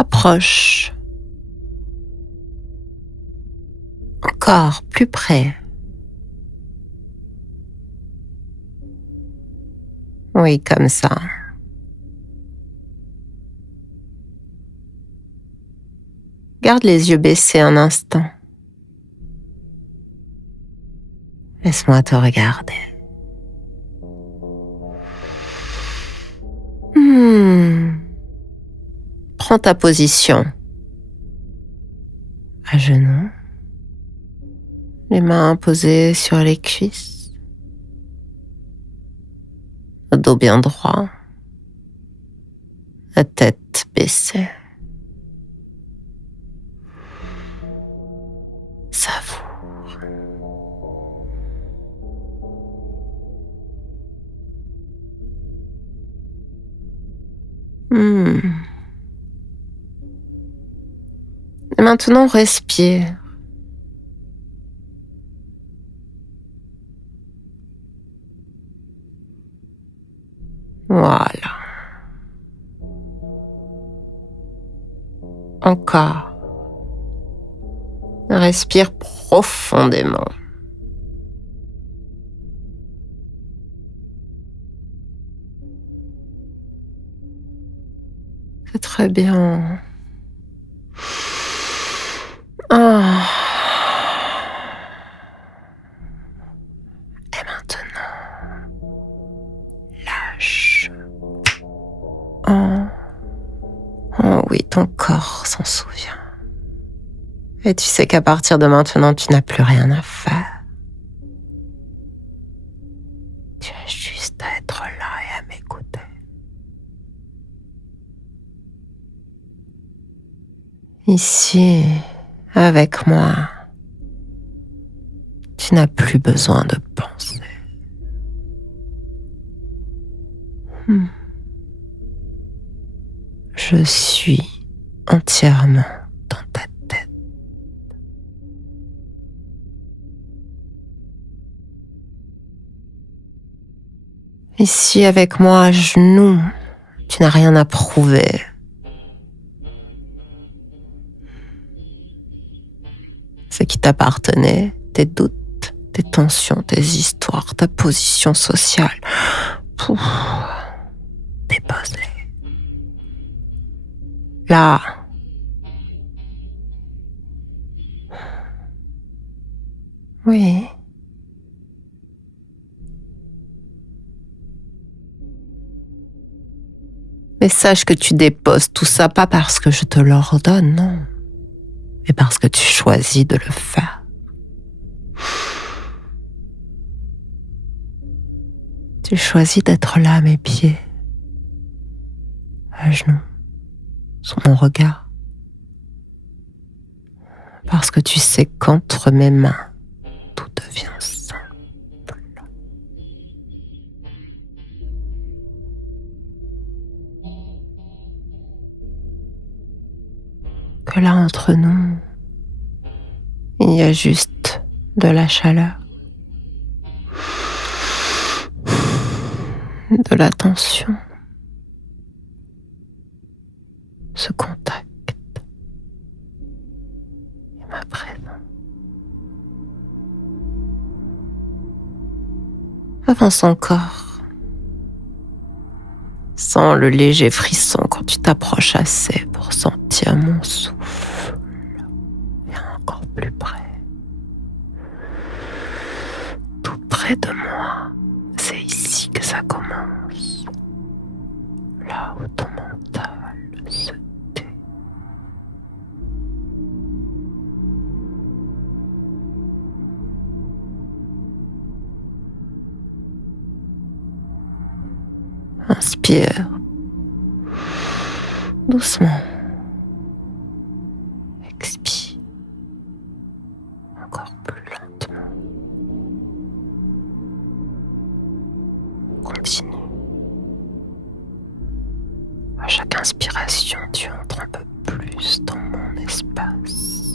Approche. Encore plus près. Oui, comme ça. Garde les yeux baissés un instant. Laisse-moi te regarder. Prends ta position. À genoux. Les mains posées sur les cuisses. Le dos bien droit. La tête baissée. Savoure. Et maintenant, respire. Voilà. Encore. Respire profondément. C'est très bien. Et maintenant, lâche. Oh oui, ton corps s'en souvient. Et tu sais qu'à partir de maintenant, tu n'as plus rien à faire. Tu as juste à être là et à m'écouter. Ici, avec moi, tu n'as plus besoin de penser. Je suis entièrement dans ta tête. Ici, avec moi, à genoux, tu n'as rien à prouver. Ce qui t'appartenait, tes doutes, tes tensions, tes histoires, ta position sociale. Dépose-les. Là. Oui. Mais sache que tu déposes tout ça pas parce que je te l'ordonne, non. Mais parce que tu choisis de le faire. Tu choisis d'être là à mes pieds, à genoux, sous mon regard. Parce que tu sais qu'entre mes mains, tout devient simple. Que là, entre nous, il y a juste de la chaleur, de la tension, ce contact et ma présence. Avance encore. Sens le léger frisson quand tu t'approches assez pour sentir mon souffle. Viens encore plus près. Tout près de moi. C'est ici que ça commence. Là où ton mental se tait. Inspire. Doucement. Expire. Encore plus lentement. Continue. À chaque inspiration, tu entres un peu plus dans mon espace.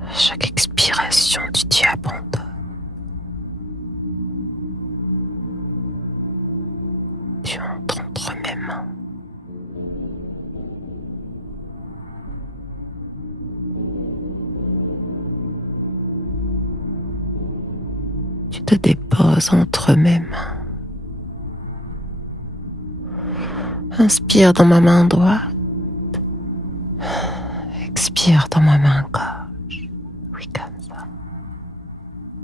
À chaque expiration, tu t'y abandonnes. Tu entres entre mes mains. Tu te déposes entre mes mains. Inspire dans ma main droite. Expire dans ma main gauche. Oui, comme ça.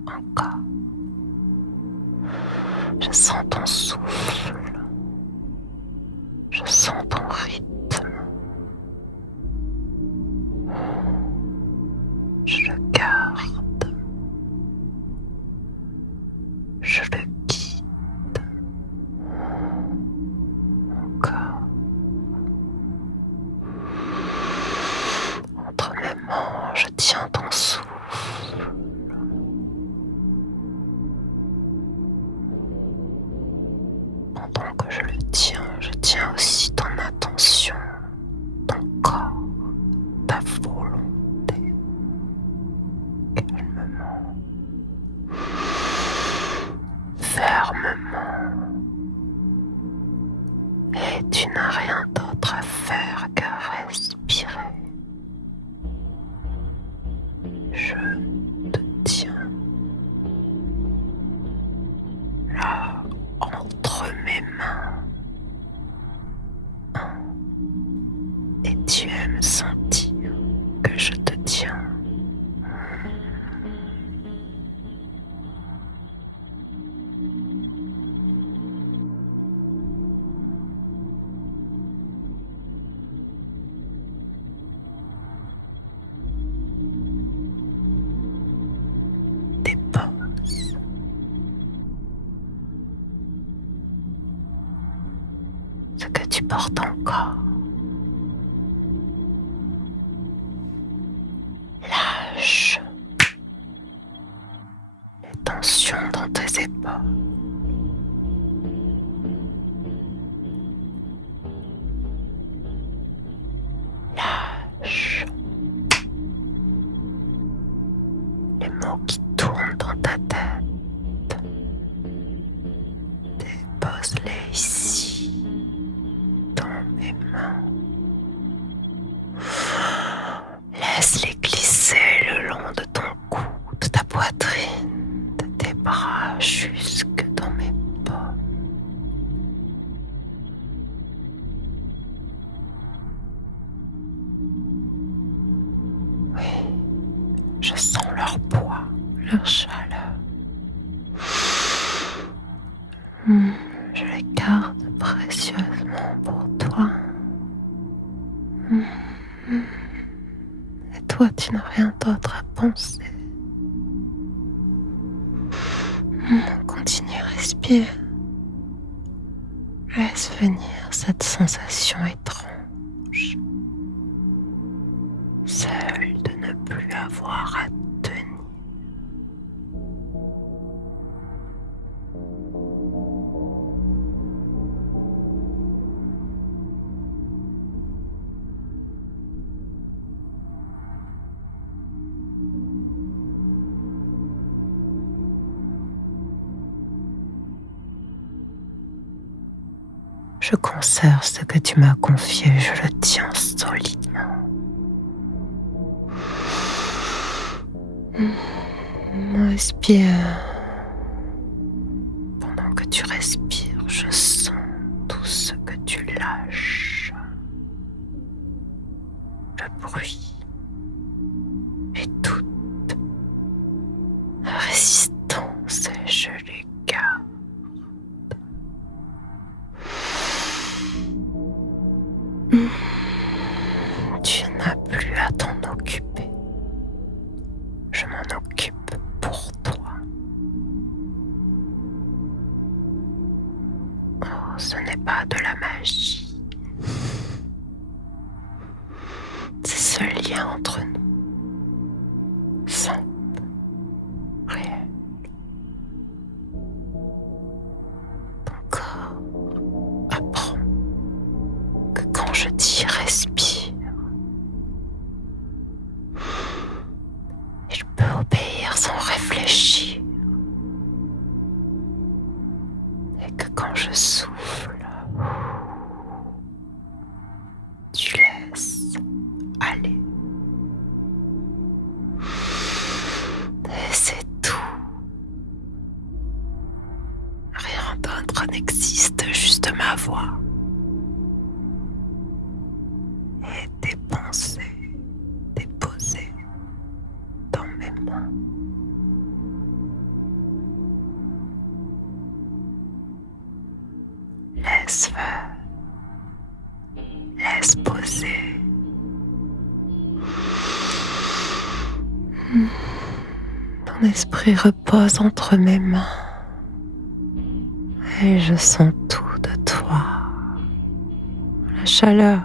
Encore. Je sens ton souffle. Je sens ton rythme. Je le garde. Je le guide. Encore. Entre mes mains, je tiens ton souffle. Pendant que je le tiens, je tiens aussi ton attention, ton corps, ta volonté. Calmement. Fermement. Et tu n'as rien d'autre à faire que respirer. Je te tiens là entre mes mains. Et tu aimes sentir que je te tiens. Dépose. Ce que tu portes encore. Lâche les tensions dans tes épaules. Lâche les mots qui tournent dans ta tête. Dépose-les ici, dans mes mains. Laisse-les glisser le long de ton cou, de ta poitrine, de tes bras jusque dans mes paumes. Oui, je sens leur poids, leur chaleur. Je les garde précieusement pour toi. Et toi, tu n'as rien d'autre à penser. Continue, respire. Laisse venir cette sensation étrange. Celle de ne plus avoir à tenir. Je conserve ce que tu m'as confié, je le tiens solidement. Respire. Pendant que tu respires, je sens tout ce que tu lâches. Le bruit et toute la résistance, et je les garde. Tu n'as plus à t'en occuper. Je m'en occupe pour toi. Oh, ce n'est pas de la magie. C'est ce lien entre nous. Simple, réel. Ton corps apprend que quand je dis respire, il peut obéir sans réfléchir. Et que quand je souffle, autre n'existe, juste ma voix et tes pensées déposées dans mes mains. Laisse faire, laisse poser. Ton esprit repose entre mes mains et je sens tout de toi. La chaleur,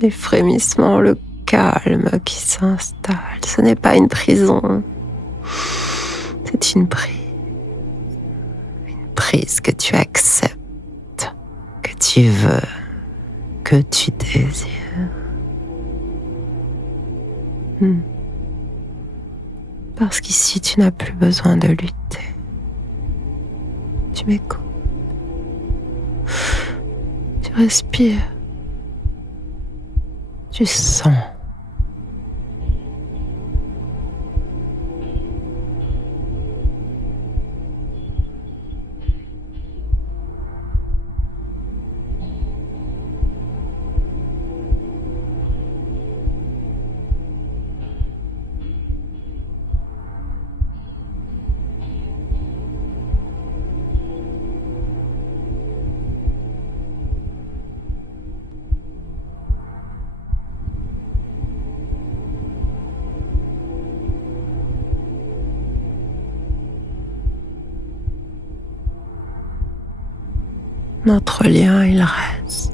les frémissements, le calme qui s'installe. Ce n'est pas une prison, c'est une prise que tu acceptes, que tu veux, que tu désires. Parce qu'ici, tu n'as plus besoin de lutter. Tu m'écoutes. Tu respires. Tu sens. Notre lien, il reste.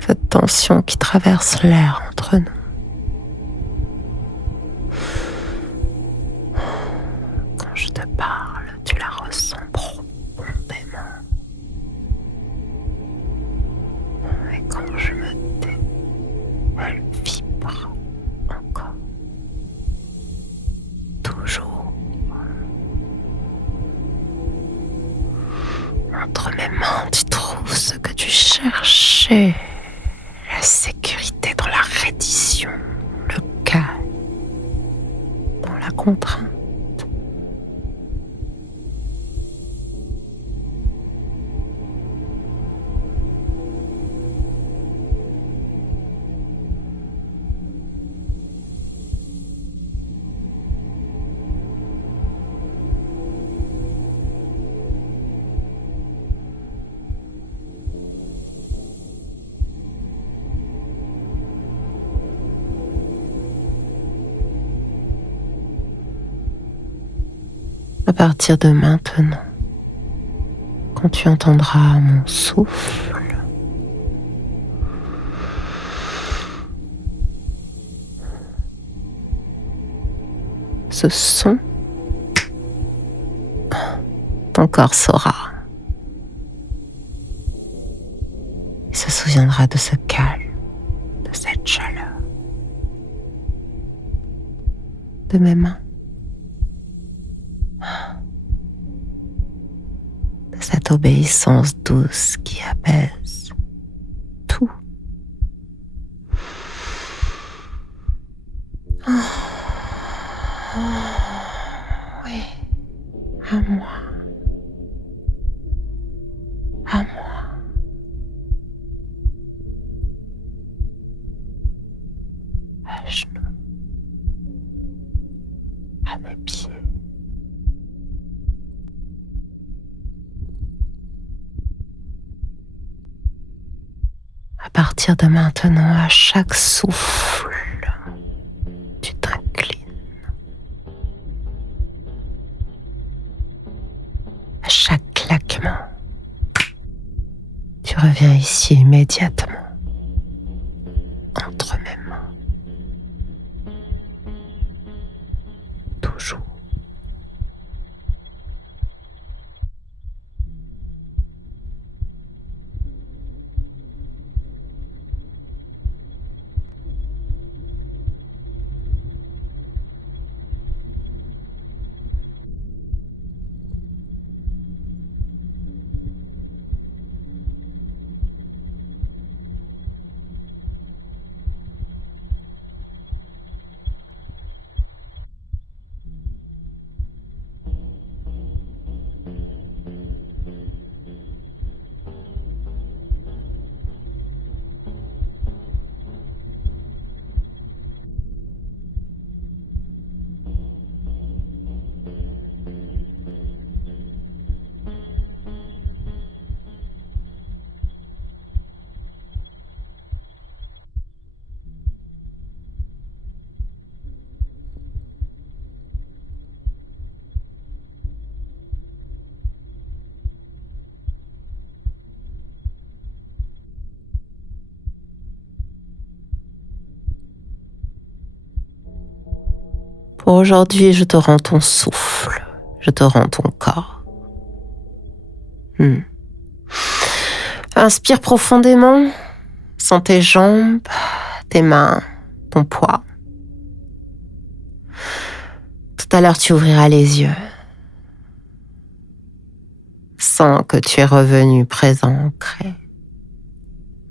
Cette tension qui traverse l'air entre nous. Quand je te parle, tu la ressens profondément. Et quand je me tais, elle vibre encore. Toujours. Entre mes mains, tu trouves ce que tu cherchais. La sécurité dans la reddition, le calme dans la contrainte. À partir de maintenant, quand tu entendras mon souffle, ce son, ton corps saura. Il se souviendra de ce calme, de cette chaleur, de mes mains, de cette obéissance douce qui apaise tout. Oui, à moi, à moi. À genoux, à mes pieds. À partir de maintenant, à chaque souffle, tu t'inclines. À chaque claquement, tu reviens ici immédiatement, entre mes mains. Toujours. Pour aujourd'hui, je te rends ton souffle, je te rends ton corps. Inspire profondément, sens tes jambes, tes mains, ton poids. Tout à l'heure, tu ouvriras les yeux. Sens que tu es revenu présent, ancré.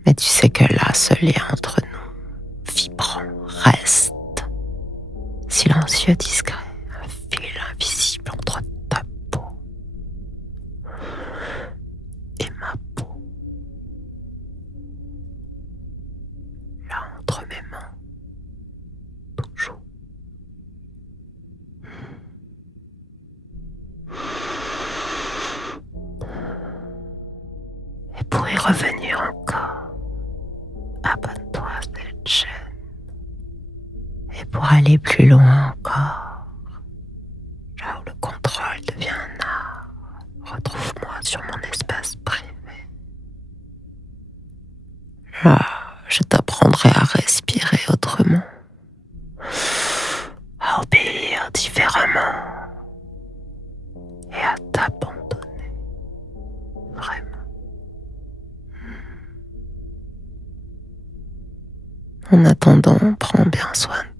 Mais tu sais que là, ce lien entre nous, vibrant, reste silencieux, discret, un fil invisible entre ta peau et ma peau. Là, entre mes mains, toujours. Et pour y revenir encore, abonne-toi à cette chaîne. Et pour aller plus loin encore, là où le contrôle devient un art, retrouve-moi sur mon espace privé. Là, je t'apprendrai à respirer autrement, à obéir différemment et à t'abandonner vraiment. En attendant, prends bien soin de toi.